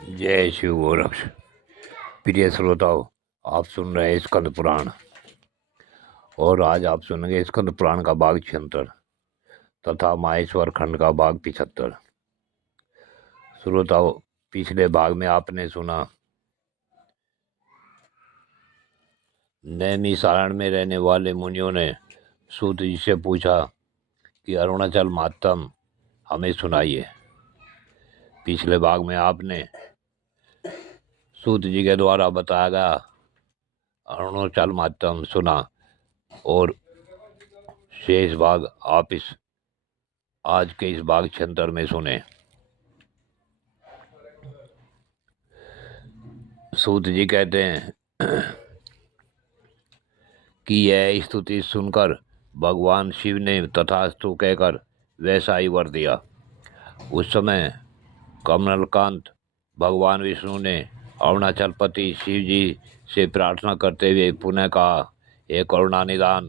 जय शिव गोरक्ष। प्रिय श्रोताओं, आप सुन रहे हैं स्कंद पुराण और आज आप सुनेंगे स्कंद पुराण का भाग 76 तथा माहेश्वर खंड का भाग 75। श्रोताओं, पिछले भाग में आपने सुना नैमिषारण्य में रहने वाले मुनियों ने सूत जी से पूछा कि अरुणाचल मातम हमें सुनाइए। पिछले भाग में आपने सूत जी के द्वारा बताया गया अरुणाचल मातम सुना और शेष भाग आप आज के इस भाग 76 में सुने। सूत जी कहते हैं कि यह स्तुति सुनकर भगवान शिव ने तथास्तु कहकर वैसा ही वर दिया। उस समय कमलकांत भगवान विष्णु ने अरुणाचलपति शिव जी से प्रार्थना करते हुए पुनः कहा, हे करुणानिधान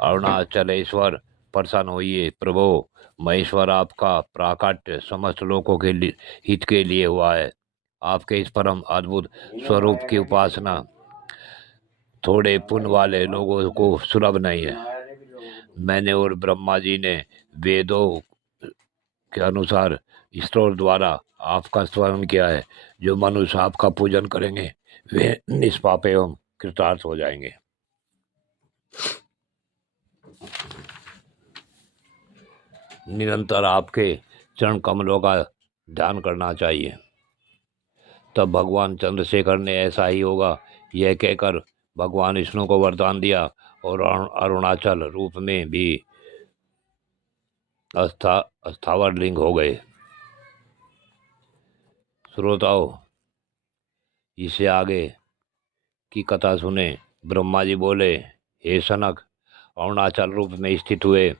अरुणाचलेश्वर, प्रसन्न होइए। प्रभो महेश्वर, आपका प्राकट्य समस्त लोगों के हित के लिए हुआ है। आपके इस परम अद्भुत स्वरूप की उपासना थोड़े पुण्य वाले लोगों को सुलभ नहीं है। मैंने और ब्रह्मा जी ने वेदों के अनुसार स्तोत्र द्वारा आपका स्तवन किया है। जो मनुष्य आपका पूजन करेंगे वे निष्पाप एवं कृतार्थ हो जाएंगे। निरंतर आपके चरण कमलों का ध्यान करना चाहिए। तब भगवान चंद्रशेखर ने ऐसा ही होगा यह कहकर भगवान विष्णु को वरदान दिया और अरुणाचल रूप में भी अस्थावर लिंग हो गए। श्रोताओं, इसे आगे की कथा सुने। ब्रह्मा जी बोले, हे सनक, अरुणाचल रूप में स्थित हुए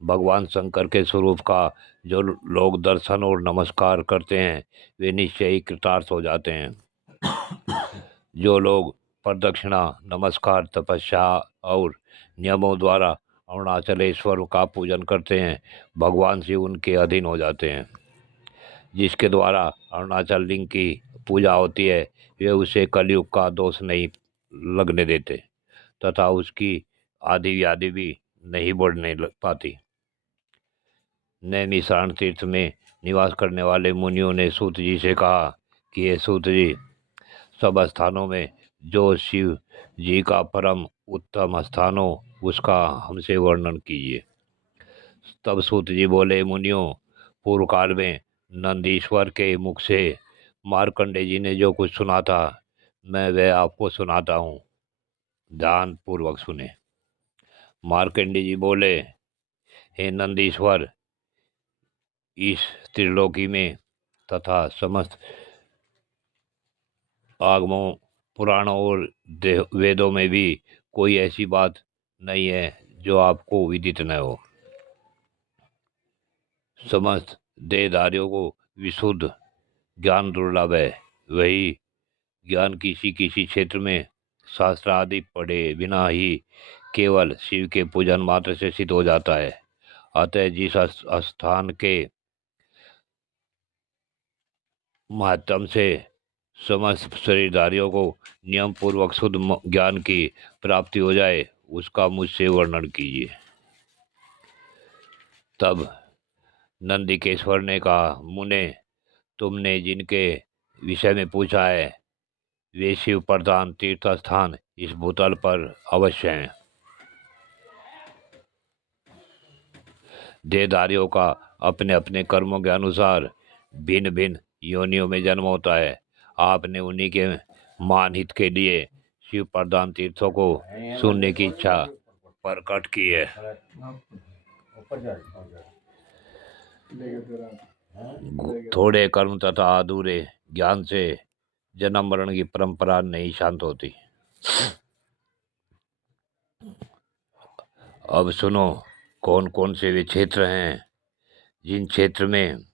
भगवान शंकर के स्वरूप का जो लोग दर्शन और नमस्कार करते हैं वे निश्चय ही कृतार्थ हो जाते हैं। जो लोग प्रदक्षिणा, नमस्कार, तपस्या और नियमों द्वारा अरुणाचलेश्वर का पूजन करते हैं भगवान शिव उनके अधीन हो जाते हैं। जिसके द्वारा अरुणाचल लिंग की पूजा होती है वे उसे कलयुग का दोष नहीं लगने देते तथा उसकी आदि व्याधि भी नहीं बढ़ने पाती। नैमिषारण्य तीर्थ में निवास करने वाले मुनियों ने सूत जी से कहा कि ये सूत जी, सब स्थानों में जो शिव जी का परम उत्तम स्थान हो उसका हमसे वर्णन कीजिए। तब सूत जी बोले, मुनियों, पूर्व काल में नंदीश्वर के मुख से मार्कंडे जी ने जो कुछ सुना था मैं वह आपको सुनाता हूँ। ध्यान पूर्वक सुने। मार्कंडे जी बोले, हे नंदीश्वर, इस त्रिलोकी में तथा समस्त आगमों, पुराणों और वेदों में भी कोई ऐसी बात नहीं है जो आपको विदित न हो। समस्त देहधारियों को विशुद्ध ज्ञान दुर्लभ है। वही ज्ञान किसी किसी क्षेत्र में शास्त्र आदि पढ़े बिना ही केवल शिव के पूजन मात्र से सिद्ध हो जाता है। अतः जिस स्थान के माध्यम से समस्त शरीरधारियों को नियम पूर्वक शुद्ध ज्ञान की प्राप्ति हो जाए उसका मुझसे वर्णन कीजिए। तब नंदिकेश्वर ने कहा, मुने, तुमने जिनके विषय में पूछा है वे शिव प्रधान तीर्थ स्थान इस भूतल पर अवश्य हैं। देहधारियों का अपने अपने कर्मों के अनुसार भिन्न भिन्न योनियों में जन्म होता है। आपने उन्हीं के मान हित के लिए शिव प्रधान तीर्थों को सुनने की इच्छा प्रकट की है। थोड़े कर्म तथा अधूरे ज्ञान से जन्म मरण की परंपरा नहीं शांत होती। अब सुनो, कौन कौन से वे क्षेत्र हैं जिन क्षेत्र में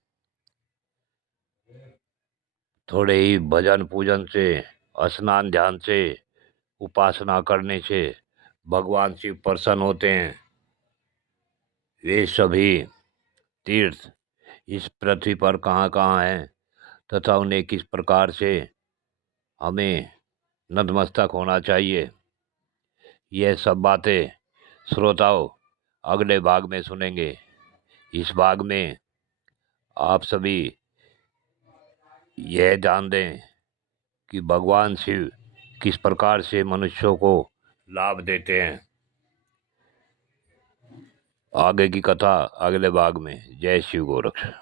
थोड़े ही भजन पूजन से, स्नान ध्यान से, उपासना करने से भगवान शिव प्रसन्न होते हैं। वे सभी तीर्थ इस पृथ्वी पर कहाँ कहाँ हैं तथा उन्हें किस प्रकार से हमें नतमस्तक होना चाहिए, यह सब बातें श्रोताओं अगले भाग में सुनेंगे। इस भाग में आप सभी यह जान दें कि भगवान शिव किस प्रकार से मनुष्यों को लाभ देते हैं। आगे की कथा अगले भाग में। जय शिव गोरक्ष।